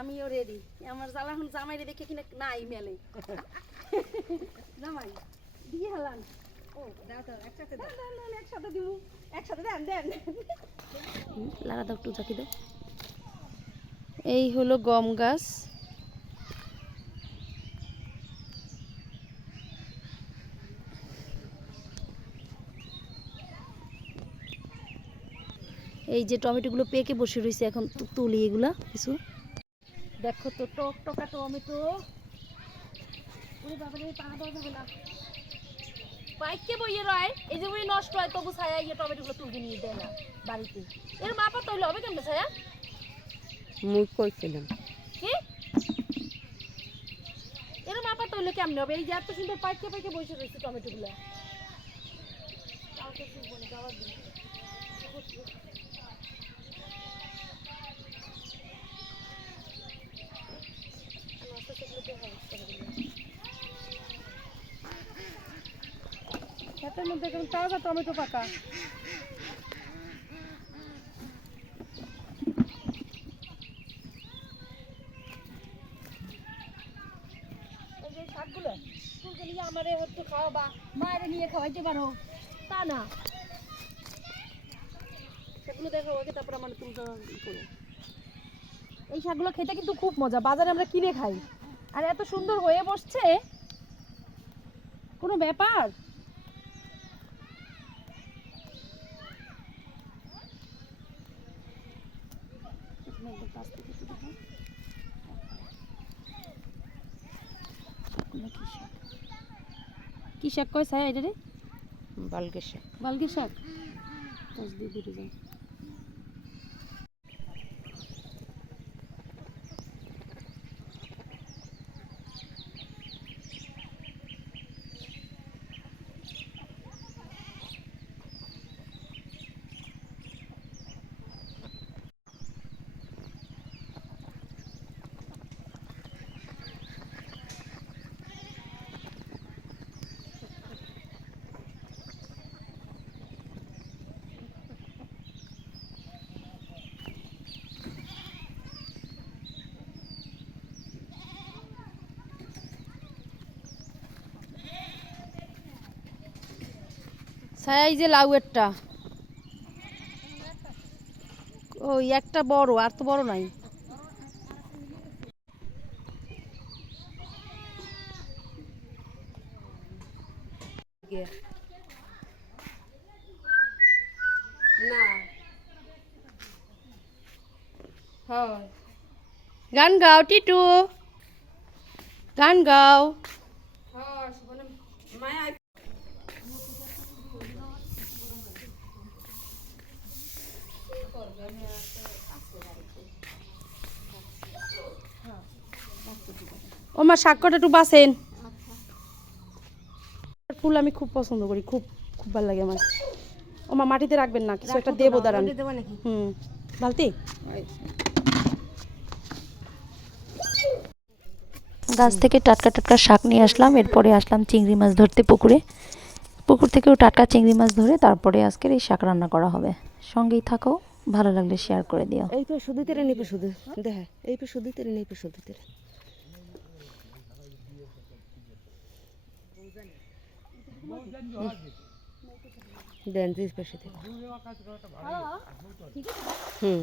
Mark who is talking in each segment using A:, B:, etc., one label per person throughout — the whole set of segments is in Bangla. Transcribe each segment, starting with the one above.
A: আমিও রেডি আমার জ্বালা এখন জামাই দেখে কিনা নাই মেলে। জামাই দিয়ে হালান ও দাও দাও একসাথে দাও। দেন দেন একসাথে দিব। একসাথে দেন দেন। লাগা দাও একটু চাকি দাও এই হলো গম গাছ। এই যে টমেটোগুলো পেকে বসে রয়েছে এখন তুলি এগুলা কিছু। দেখো তো টক টকা টমেটো। ওরে বাবা রে পা দেওয়া যাবে না পাইকে বইয়ে রয়? এই যে নষ্ট হয় তবু ছায়া ইয়ে টমেটোগুলো তুলকে নিয়ে দেয় না বাড়িতে। এর মাপা তৈলে হবে কেমন ছায়া?
B: মুই কইছিলাম।
A: কি? এর মাপা তৈলে কেমন হবে? এই যে এত সুন্দর পাইকে পাইকে বসে রয়েছে টমেটোগুলো। কাউকে তুলবো না, যাওয়ার দিন। ক্ষেতের মধ্যে এখন তাজা টমেটো পাকা। শাকগুলো নিয়ে আমারে একটু খাওয়াবা, মায়ের নিয়ে খাওয়াইতে পারো। তা না। সেগুলো দেখো ওকে তারপর আমার তুলতে এই শাকগুলো খেতে কিন্তু খুব মজা, বাজারে আমরা কিনে খাই। আর এত সুন্দর হয়ে বসছে? কোনো ব্যাপার? কি শাক? কয় ছায়া এটা রে?
B: বালগেসে
A: বালগি শাক? দশ দিয়ে যায়। এই যে লাউ একটা। ওই একটা বড় আর তো বড় নাই।
B: না।
A: গান গাও টিটু। গান গাও।
B: মায়া
A: ও মা শাক কটা একটু বাসেন ফুল আমি খুব পছন্দ করি খুব খুব ভালো লাগে আমার। ও মা মাটিতে রাখবেন না কিছু একটা দেবো দাঁড়ান। হুম বালতি?
C: গাছ থেকে টাটকা টাটকা শাক নিয়ে আসলাম এরপরে আসলাম চিংড়ি মাছ ধরতে পুকুরে। পুকুর থেকেও টাটকা চিংড়ি মাছ ধরে তারপরে আজকের এই শাক রান্না করা হবে। সঙ্গেই থাকো ভালো লাগলে শেয়ার করে দিও।
B: এই পে শুধু তেরে নেই শুধু দেখা এই পে শুধু তেরে নেই শুধু তেরে দেন দিস পাশে থেকে। হুম।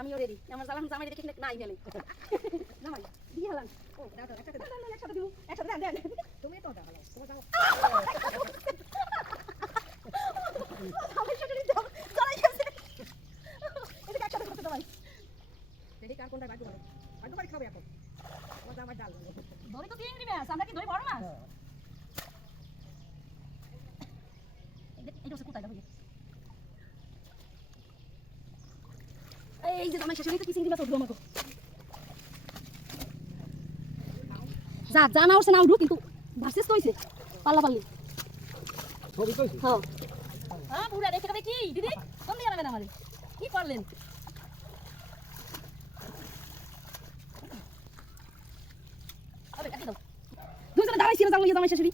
A: আমিও রেডি আমার জাল এখন জামাই দেখি নাই গেলে জামাই দিয়ে হলাম ও দাও দাও একসাথে দাও একসাথে দিব। একসাথে দেন দেন তুমি তো দাও তোমার দাও আমার সাথে দাও জড়াই গেছে। এটা একসাথে করতে দাও দেখি কার কোনটা ভাগ্য ভালো? ভাগ্য বাড়ি খাবে এখন। আমার জামাই ডাল। ধরে তো চিংড়ি মাছ? আমরা কি বড় মাছ? এটা হচ্ছে কোথায় এই যে জামাই শেষে তো কি চিংড়ি মাছ উঠল আমাকে? যা যা না উঠছে না উঠবো কিন্তু ভার্সেস তো হয়েছে পাল্লা। পাল্লি হ্যাঁ। হ্যাঁ কি? দিদি কোন দিয়ে নেবেন আমাদের? কি করলেন? আবে, কাটি দাও। দুজনে দাঁড়াইছি না জামাই জামাই শাশুড়ি।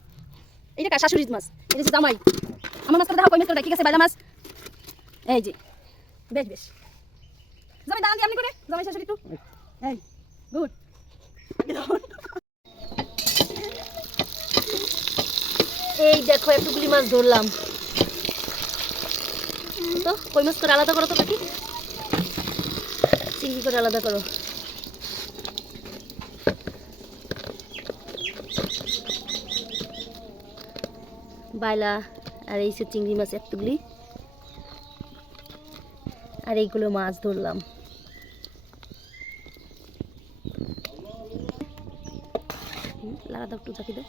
A: এইটা কার শাশুড়ির মাছ? এটা হচ্ছে জামাই। আমার মাছ করে দেখো কই মাছ ঠিক আছে বাইলা মাছ। এই যে বেশ বেশ জামাই দাঁড়ান দিয়ে আপনি করে জামাই শাশুড়ি একটু এই গুড এই দেখো এতগুলি মাছ ধরলাম। তো, কই মাছ করে আলাদা করো তো কাকি চিংড়ি করে আলাদা করো। বাইলা আর এই সে চিংড়ি মাছ এতগুলি আর এইগুলো মাছ ধরলাম। দাও একটু চাকি দাও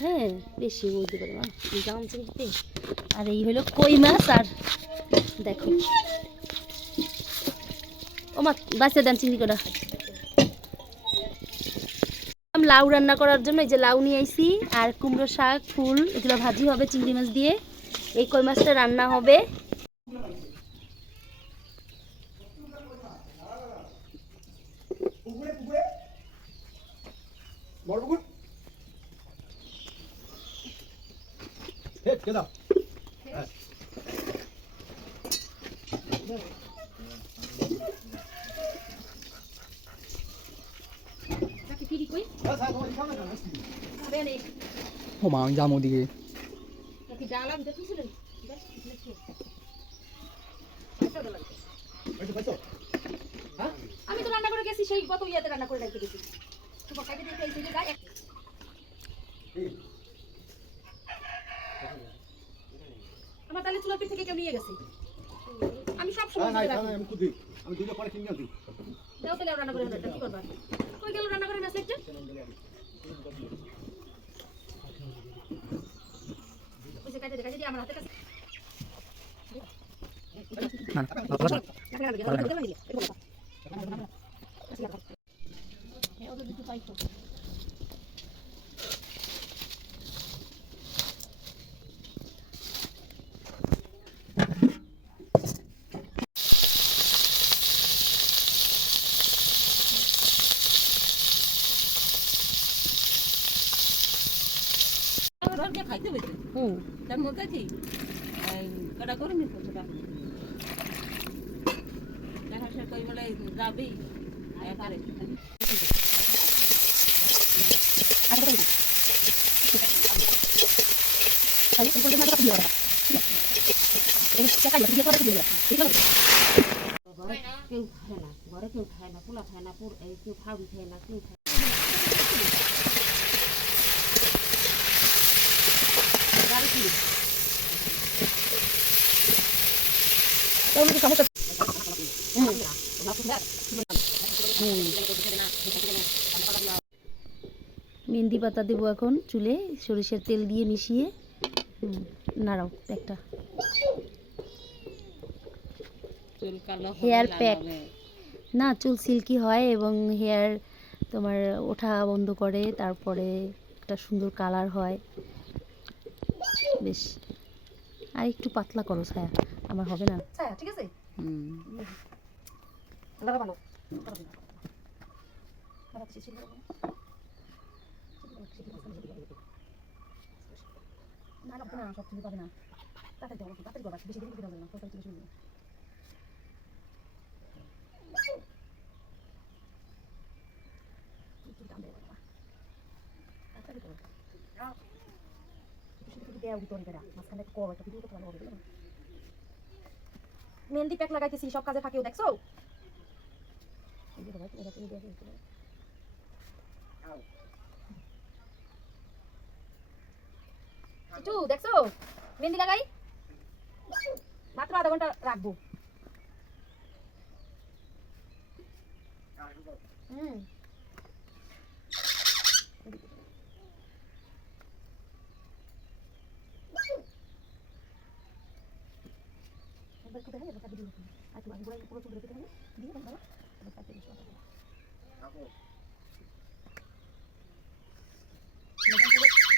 A: হ্যাঁ বেশি বলতে পারে মা জাম চিংড়িতে আর এই হলো কই মাছ, আর দেখো। ও মা, বাচ্চা দেন চিংড়ি কটা। লাউ রান্না করার জন্য এই যে লাউ নিয়ে আইছি, আর কুমড়ো শাক, ফুল, এগুলো ভাজি হবে চিংড়ি মাছ দিয়ে। এই কই মাছটা রান্না হবে?
D: কে দাও ও মা যাব ওদিকে।
A: আমি তো রান্না করে গেছি সেই গত ইয়াতে রান্না করে রেখে গেছি তো বকাইতে দিয়ে এই যে গায়ে আমার তাহলে চুলার পিঠ থেকে কেউ নিয়ে গেছে। আমি সব সময়।
D: আমি খুদি আমি দুটো পরে কিনে আনছি।
A: দাও তাহলে রান্না করে কি করবা? কই গেল রান্না করে মেসেজটা যে কাটে দেখা যদি আমার হাতে কাছে।
E: খাইতে হইছে।
B: হুম।
E: তার মধ্যে কি কটা করে নিত সেটা দেখা সে কই বলে যাবি একারে কেউ খায় না ঘরে কেউ খায় না পোলা খায় না পুর কেউ খাবি খায় না কেউ খায় গাড়ি কি
A: মেহেন্দি পাতা দেবো এখন চুলে সরিষার তেল দিয়ে মিশিয়ে। নাড়াও একটা। Hair pack. না চুল সিল্কি হয় এবং হেয়ার তোমার ওঠা বন্ধ করে তারপরে একটা সুন্দর কালার হয়। বেশ। আর একটু পাতলা করো ছায়া আমার হবে না। ছায়া ঠিক আছে? না না না সব কিছু পাবে না। তাড়াতাড়ি দাও তাড়াতাড়ি করবা বেশি দেরি না তাড়াতাড়ি বেশি মেহেন্দি প্যাক লাগাইতেছি, সব কাজে ফাঁকেও, দেখছ? চিটু দেখছ? মেহেন্দি লাগাই। মাত্র আধা ঘণ্টা রাখব। হুম। দেবে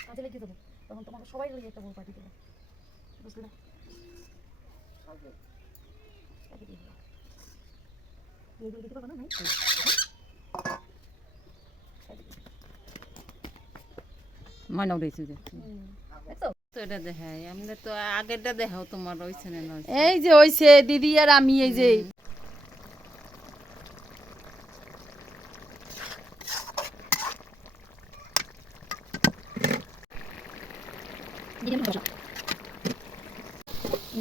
A: কাজে লেগে যাব তখন তোমাকে সবাই মিলে একটা বড় পার্টি দেবো বুঝলে না কাটি দিয়ে
E: উঠেছি ওইছে
A: এই যে হইছে দিদি আর আমি এই যে।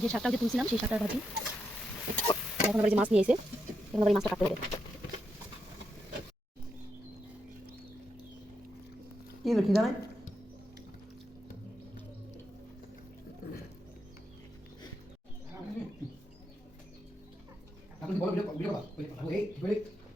A: যে শাকটা যে তুলছিলাম সেই শাকটা ভাজি। এখন আবার যে মাছ নিয়ে এসে এখন আবার মাছটা কাটতে হবে।
D: কি খিদা নাই? এখন বলো ভিডিও